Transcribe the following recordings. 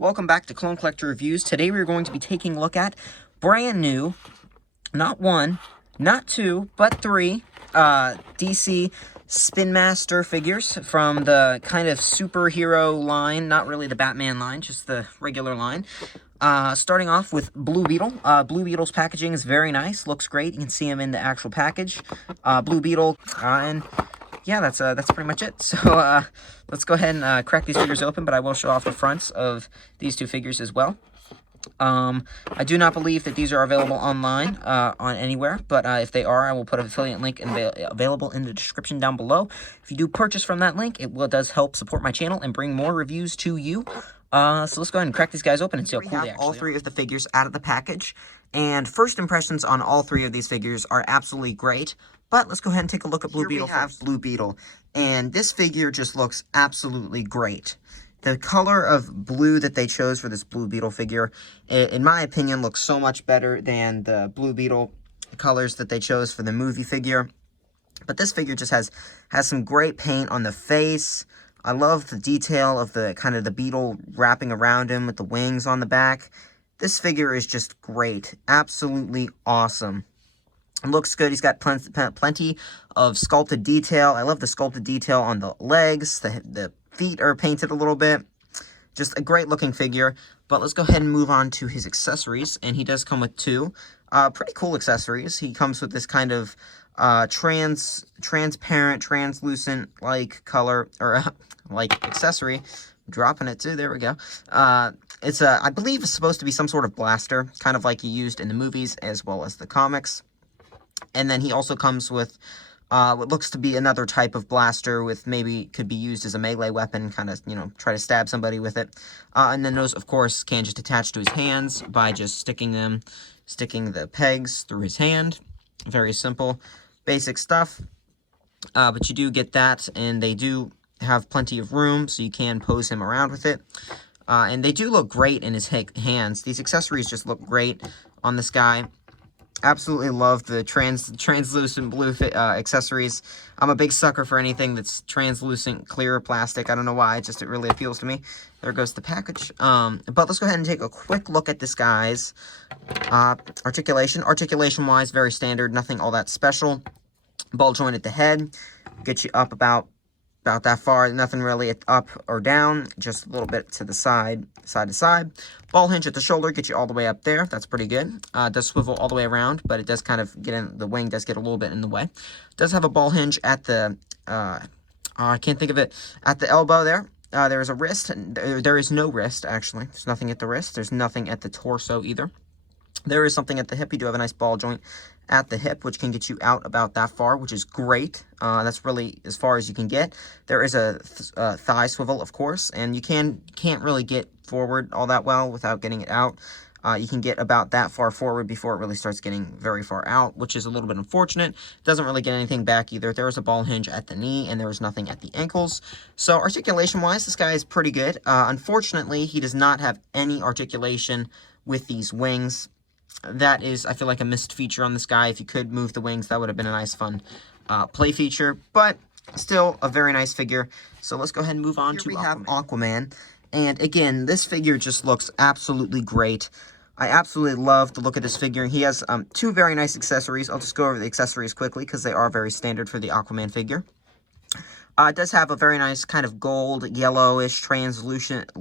Welcome back to Clone Collector Reviews. Today we're going to be taking a look at brand new, not one, not two, but three DC Spin Master figures from the kind of superhero line, not really the Batman line, just the regular line. Starting off with Blue Beetle. Blue Beetle's packaging is very nice, looks great. You can see him in the actual package. Blue Beetle, and yeah, that's pretty much it. So let's go ahead and crack these figures open, but I will show off the fronts of these two figures as well. I do not believe that these are available online on anywhere, but if they are, I will put an affiliate link available in the description down below. If you do purchase from that link, it does help support my channel and bring more reviews to you. So let's go ahead and crack these guys open and see how cool they actually are. All three of the figures out of the package, and first impressions on all three of these figures are absolutely great. But let's go ahead and take a look at Blue Beetle. We have Blue Beetle, and this figure just looks absolutely great. The color of blue that they chose for this Blue Beetle figure, in my opinion, looks so much better than the Blue Beetle colors that they chose for the movie figure. But this figure just has some great paint on the face. I love the detail of the kind of the beetle wrapping around him with the wings on the back. This figure is just great. Absolutely awesome. It looks good. He's got plenty of sculpted detail. I love the sculpted detail on the legs. The feet are painted a little bit. Just a great looking figure. But let's go ahead and move on to his accessories. And he does come with two pretty cool accessories. He comes with this kind of transparent, translucent like color, or like accessory. Dropping it too. There we go. It's I believe it's supposed to be some sort of blaster, kind of like he used in the movies as well as the comics. And then he also comes with what looks to be another type of blaster, with maybe could be used as a melee weapon, kind of, you know, try to stab somebody with it. And then those, of course, can just attach to his hands by just sticking the pegs through his hand. Very simple, basic stuff. But you do get that, and they do have plenty of room, so you can pose him around with it. And they do look great in his hands. These accessories just look great on this guy. Absolutely love the translucent blue accessories. I'm a big sucker for anything that's translucent, clear plastic. I don't know why, it really appeals to me. There goes the package. But let's go ahead and take a quick look at this guy's articulation. Articulation-wise, very standard, nothing all that special. Ball joint at the head, get you up about that far. Nothing really up or down, just a little bit to the side to side. Ball hinge at the shoulder, get you all the way up there. That's pretty good. It does swivel all the way around, but it does kind of get in, the wing does get a little bit in the way. It does have a ball hinge at the I can't think of it, at the elbow there. There is a wrist. There is no wrist, actually. There's nothing at the wrist. There's nothing at the torso either. There is something at the hip. You do have a nice ball joint at the hip, which can get you out about that far, which is great. That's really as far as you can get. There is a thigh swivel, of course, and you can't really get forward all that well without getting it out. You can get about that far forward before it really starts getting very far out, which is a little bit unfortunate. Doesn't really get anything back either. There is a ball hinge at the knee, and there is nothing at the ankles. So articulation-wise, this guy is pretty good. Unfortunately, he does not have any articulation with these wings. That is, I feel like, a missed feature on this guy. If you could move the wings, that would have been a nice, fun play feature. But still, a very nice figure. So let's go ahead and move on to Aquaman. We have Aquaman. And again, this figure just looks absolutely great. I absolutely love the look of this figure. He has two very nice accessories. I'll just go over the accessories quickly because they are very standard for the Aquaman figure. It does have a very nice kind of gold, yellowish, translucent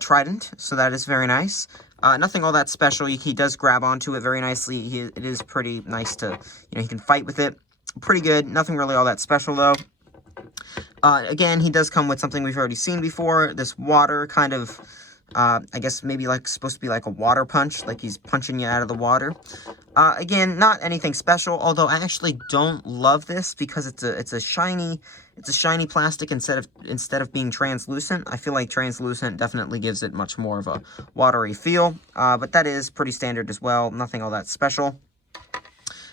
trident, so that is very nice. Nothing all that special. He does grab onto it very nicely. It is pretty nice to, you know, he can fight with it. Pretty good. Nothing really all that special, though. Again, he does come with something we've already seen before. This water kind of, I guess maybe like supposed to be like a water punch, like he's punching you out of the water. Again, not anything special, although I actually don't love this because it's a shiny plastic instead of being translucent. I feel like translucent definitely gives it much more of a watery feel, but that is pretty standard as well. Nothing all that special.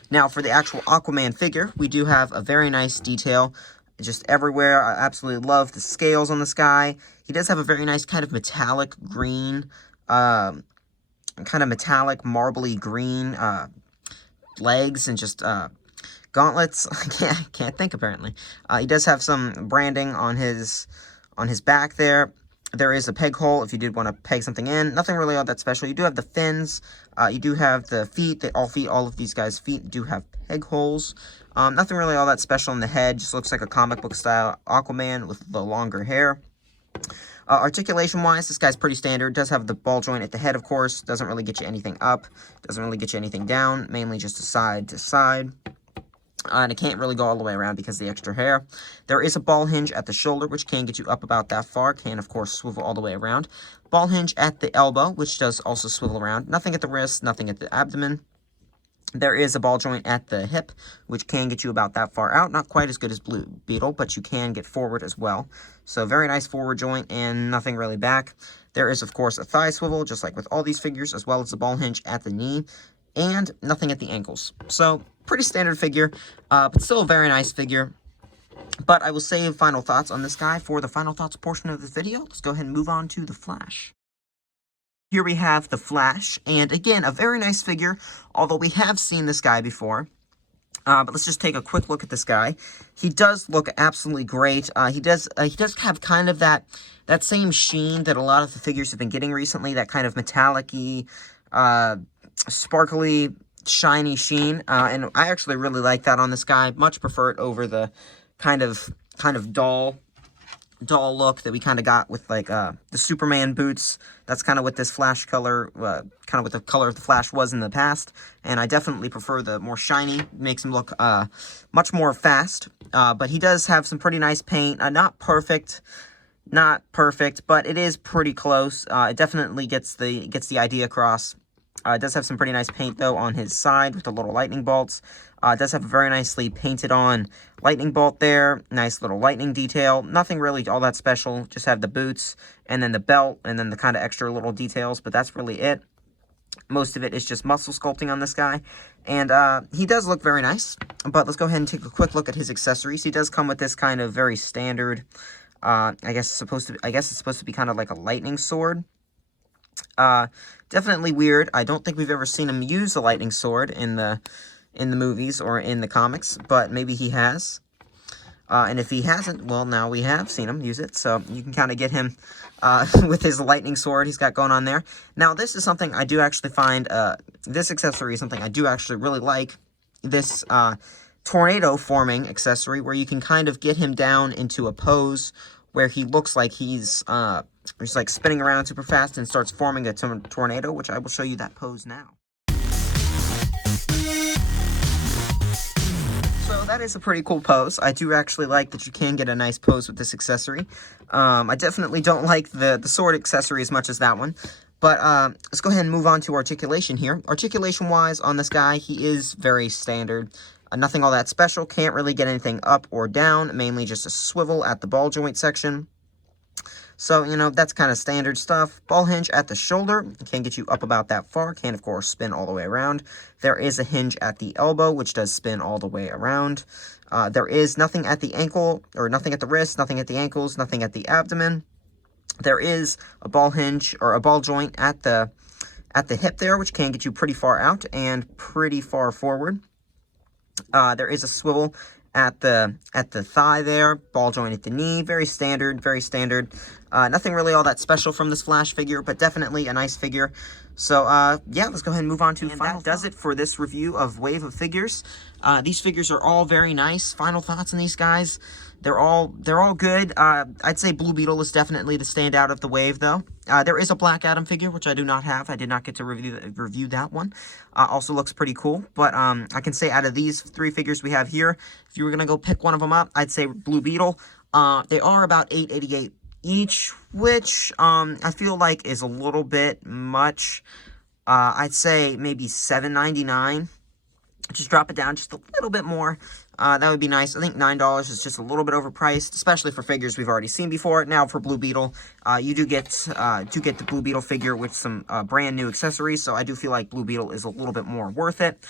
Now, for the actual Aquaman figure, we do have a very nice detail just everywhere. I absolutely love the scales on this guy. He does have a very nice kind of metallic green, kind of metallic marbly green legs, and just gauntlets. I can't think apparently. He does have some branding on his On his back there is a peg hole if you did want to peg something in. Nothing really all that special. You do have the fins. You do have the feet. All of these guys' feet do have peg holes. Nothing really all that special in the head. Just looks like a comic book style Aquaman with the longer hair. Articulation-wise, this guy's pretty standard. Does have the ball joint at the head, of course. Doesn't really get you anything up. Doesn't really get you anything down. Mainly just a side to side. And it can't really go all the way around because of the extra hair. There is a ball hinge at the shoulder, which can get you up about that far. Can, of course, swivel all the way around. Ball hinge at the elbow, which does also swivel around. Nothing at the wrist, nothing at the abdomen. There is a ball joint at the hip, which can get you about that far out. Not quite as good as Blue Beetle, but you can get forward as well. So very nice forward joint and nothing really back. There is, of course, a thigh swivel, just like with all these figures, as well as the ball hinge at the knee. And nothing at the ankles. So pretty standard figure, but still a very nice figure. But I will save final thoughts on this guy for the final thoughts portion of this video. Let's go ahead and move on to the Flash. Here we have the Flash, and again, a very nice figure, although we have seen this guy before. But let's just take a quick look at this guy. He does look absolutely great. He does have kind of that same sheen that a lot of the figures have been getting recently, that kind of metallic-y, sparkly, shiny sheen. And I actually really like that on this guy. Much prefer it over the kind of dull look that we kind of got with like the Superman boots. That's kind of what this Flash color, kind of what the color of the Flash was in the past. And I definitely prefer the more shiny. Makes him look much more fast. But he does have some pretty nice paint. Not perfect, but it is pretty close. It definitely gets the idea across. It does have some pretty nice paint, though, on his side with the little lightning bolts. It does have a very nicely painted on lightning bolt there. Nice little lightning detail. Nothing really all that special. Just have the boots and then the belt and then the kind of extra little details, but that's really it. Most of it is just muscle sculpting on this guy. And he does look very nice. But let's go ahead and take a quick look at his accessories. He does come with this kind of very standard, I guess it's supposed to be kind of like a lightning sword. Definitely weird. I don't think we've ever seen him use a lightning sword in the movies or in the comics, but maybe he has. And if he hasn't, well, now we have seen him use it, so you can kind of get him with his lightning sword he's got going on there. Now, this is something I do actually find, this accessory is something I do actually really like. This tornado forming accessory, where you can kind of get him down into a pose where he looks like he's like spinning around super fast and starts forming a tornado, which I will show you that pose now. So that is a pretty cool pose. I do actually like that you can get a nice pose with this accessory. I definitely don't like the sword accessory as much as that one. But let's go ahead and move on to articulation here. Articulation-wise on this guy, he is very standard. Nothing all that special. Can't really get anything up or down. Mainly just a swivel at the ball joint section. So, you know, that's kind of standard stuff. Ball hinge at the shoulder. Can get you up about that far. Can, of course, spin all the way around. There is a hinge at the elbow, which does spin all the way around. There is nothing at the ankle, or nothing at the wrist, nothing at the ankles, nothing at the abdomen. There is a ball hinge, or a ball joint at the hip there, which can get you pretty far out and pretty far forward. There is a swivel at the thigh there, ball joint at the knee. Very standard, very standard. Nothing really all that special from this Flash figure, but definitely a nice figure. So, yeah, let's go ahead and move on to final. That does it for this review of Wave of Figures. These figures are all very nice. Final thoughts on these guys? They're all good. I'd say Blue Beetle is definitely the standout of the wave, though. There is a Black Adam figure, which I do not have. I did not get to review that one. Also looks pretty cool. But I can say out of these three figures we have here, if you were going to go pick one of them up, I'd say Blue Beetle. They are about $8.88 each, which I feel like is a little bit much. I'd say maybe $7.99. Just drop it down just a little bit more. That would be nice. I think $9 is just a little bit overpriced, especially for figures we've already seen before. Now for Blue Beetle, you do get the Blue Beetle figure with some brand new accessories, so I do feel like Blue Beetle is a little bit more worth it.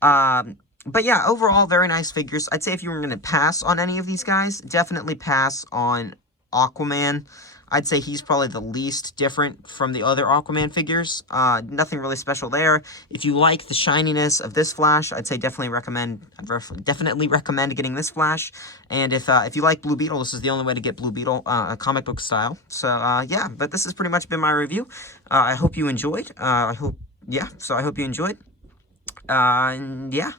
But yeah, overall, very nice figures. I'd say if you were going to pass on any of these guys, definitely pass on Aquaman. I'd say he's probably the least different from the other Aquaman figures. Nothing really special there. If you like the shininess of this Flash, I'd say definitely recommend getting this Flash. And if you like Blue Beetle, this is the only way to get Blue Beetle, comic book style. So yeah, but this has pretty much been my review. I hope you enjoyed. I hope you enjoyed. And yeah,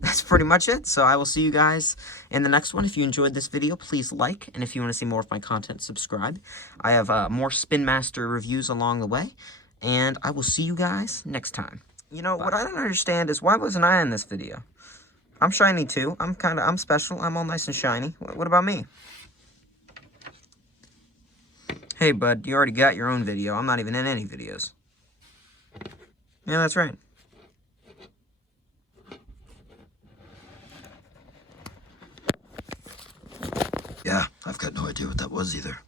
that's pretty much it. So I will see you guys in the next one. If you enjoyed this video, please like, and if you want to see more of my content, subscribe. I have more Spin Master reviews along the way, and I will see you guys next time. You know, what I don't understand is, why wasn't I in this video? I'm shiny too. I'm special. I'm all nice and shiny. What about me? Hey, bud, you already got your own video. I'm not even in any videos. Yeah, that's right. Yeah, I've got no idea what that was either.